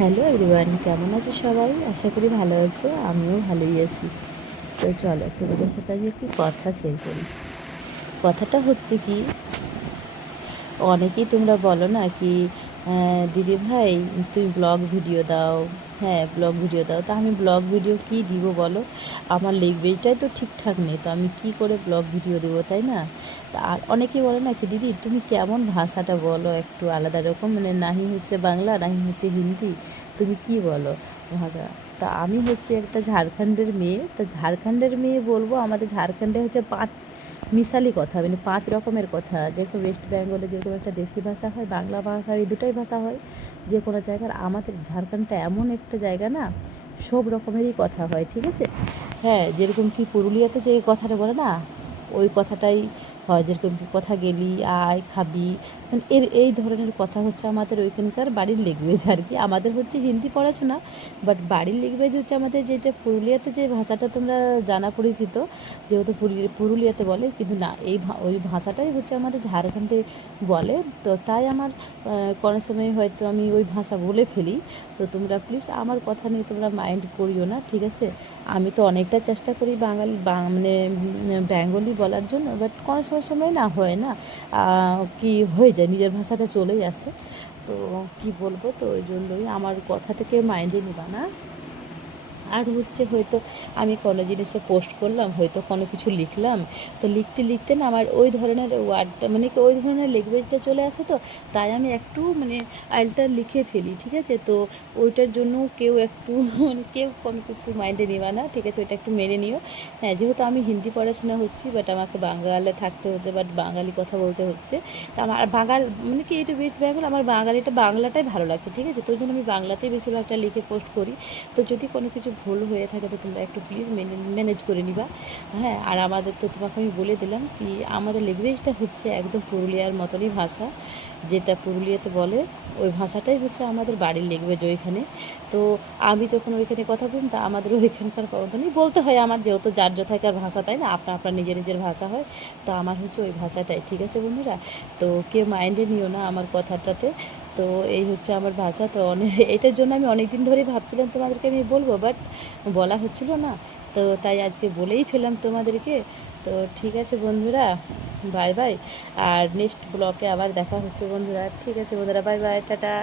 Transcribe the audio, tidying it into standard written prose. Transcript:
Hello everyone, কেমন আছো সবাই? আশা করি ভালো আছো, আমিও ভালোই আছি। তো চলো তোমাদের সাথে আমি একটি কথা শেয়ার করি। কথাটা হচ্ছে কি, অনেকেই তোমরা বলো না কি দিদি ভাই তুমি ব্লগ ভিডিও দাও। হ্যাঁ, ব্লগ ভিডিও দাও। তা আমি ব্লগ ভিডিও কি দিব বলো? আমার ল্যাঙ্গুয়েজটাই তো ঠিকঠাক নেই, তো আমি কি করে ব্লগ ভিডিও দেবো, তাই না? তা আর অনেকেই বলে না কি দিদি তুমি কেমন ভাষাটা বলো, একটু আলাদা রকম, মানে নাহি হচ্ছে বাংলা নাহি হচ্ছে হিন্দি, তুমি কি বলো ভাষা? তা আমি হচ্ছে একটা ঝাড়খণ্ডের মেয়ে, তা ঝাড়খণ্ডের মেয়ে বলবো, আমাদের ঝাড়খণ্ডে হচ্ছে মিসালি কথা, মানে 5 রকমের কথা। যেরকম ওয়েস্ট বেঙ্গলে যেরকম একটা দেশি ভাষা হয়, বাংলা ভাষা, এই দুটাই ভাষা হয় যে কোনো জায়গার। আমাদের ঝাড়খণ্ডটা এমন একটা জায়গা না, সব রকমেরই কথা হয়, ঠিক আছে? হ্যাঁ, যেরকম কি পুরুলিয়াতে যে কথাটা বলে না, ওই কথাটাই হয়। যেরকম কি কথা গেলি, আয়, খাবি, মানে এই ধরনের কথা হচ্ছে আমাদের ওইখানকার বাড়ির ল্যাঙ্গুয়েজ আর কি। আমাদের হচ্ছে হিন্দি পড়াশোনা, বাট বাড়ির ল্যাঙ্গুয়েজ হচ্ছে আমাদের যেটা পুরুলিয়াতে যে ভাষাটা তোমরা জানা পরিচিত, যেহেতু পুরুলিয়াতে বলে, কিন্তু না, ওই ভাষাটাই হচ্ছে আমাদের ঝাড়খণ্ডে বলে। তো তাই আমার কোনো সময় হয়তো আমি ওই ভাষা বলে ফেলি। তো তোমরা প্লিজ আমার কথা নিয়ে তোমরা মাইন্ড করিও না, ঠিক আছে? আমি তো অনেকটা চেষ্টা করি মানে বেঙ্গলি বলার জন্য, বাট কোনো সময় না হয় না, কি হয়ে যায়, নিজের ভাষাটা চলেই আসে। তো কি বলবো, তো ওই জন্যই আমার কথা থেকে মাইন্ডে নিবা না। আর হচ্ছে হয়তো আমি কোনো জিনিসে পোস্ট করলাম, হয়তো কোনো কিছু লিখলাম, তো লিখতে লিখতে না আমার ওই ধরনের ওয়ার্ডটা, মানে কি ওই ধরনের ল্যাঙ্গুয়েজটা চলে আসে, তো তাই আমি একটু মানে আইলটা লিখে ফেলি, ঠিক আছে? তো ওইটার জন্য কেউ একটু মানে কেউ কোনো কিছু মাইন্ডে নেওয়া না, ঠিক আছে? ওইটা একটু মেনে নিও। হ্যাঁ, যেহেতু আমি হিন্দি পড়াশোনা হচ্ছি, বাট আমাকে বাঙালে থাকতে হচ্ছে, বাট বাঙালি কথা বলতে হচ্ছে। তা আমার মানে কি, এটা ওয়েস্ট বেঙ্গল, আমার বাংলাটাই ভালো লাগছে, ঠিক আছে? তো ওই জন্য আমি বাংলাতেই বেশিরভাগটা লিখে পোস্ট করি। তো যদি কোনো কিছু ভুল হয়ে থাকে তো তোমরা একটু প্লিজ ম্যানেজ করে নিবা। হ্যাঁ, আর আমাদের তো তোমাকে আমি বলে দিলাম কি, আমাদের ল্যাঙ্গুয়েজটা হচ্ছে একদম পুরুলিয়ার মতনই ভাষা, যেটা পুরুলিয়াতে বলে ওই ভাষাটাই হচ্ছে আমাদের বাড়ির ল্যাঙ্গুয়েজ ওইখানে। তো আমি যখন ওইখানে কথা বলতাম, তা আমাদের ওইখানকার কথাই বলতে হয় আমার, যেহেতু যার যথাকার ভাষা, তাই না? আপনার নিজের নিজের ভাষা হয়। তো আমার হচ্ছে ওই ভাষাটাই, ঠিক আছে বন্ধুরা? তো কেউ মাইন্ডে নিও না আমার কথাটাতে। তো এই হচ্ছে আমার ভাষা। তো এটার জন্য আমি অনেক দিন ধরেই ভাবছিলাম তোমাদেরকে আমি বলবো, বাট বলা হচ্ছিল না। তো তাই আজকে বলেই ফেলাম তোমাদেরকে। তো ঠিক আছে বন্ধুরা, বাই বাই। আর নেক্সট ব্লকে আবার দেখা হচ্ছে বন্ধুরা, ঠিক আছে বন্ধুরা, বাই বাই, টাটা।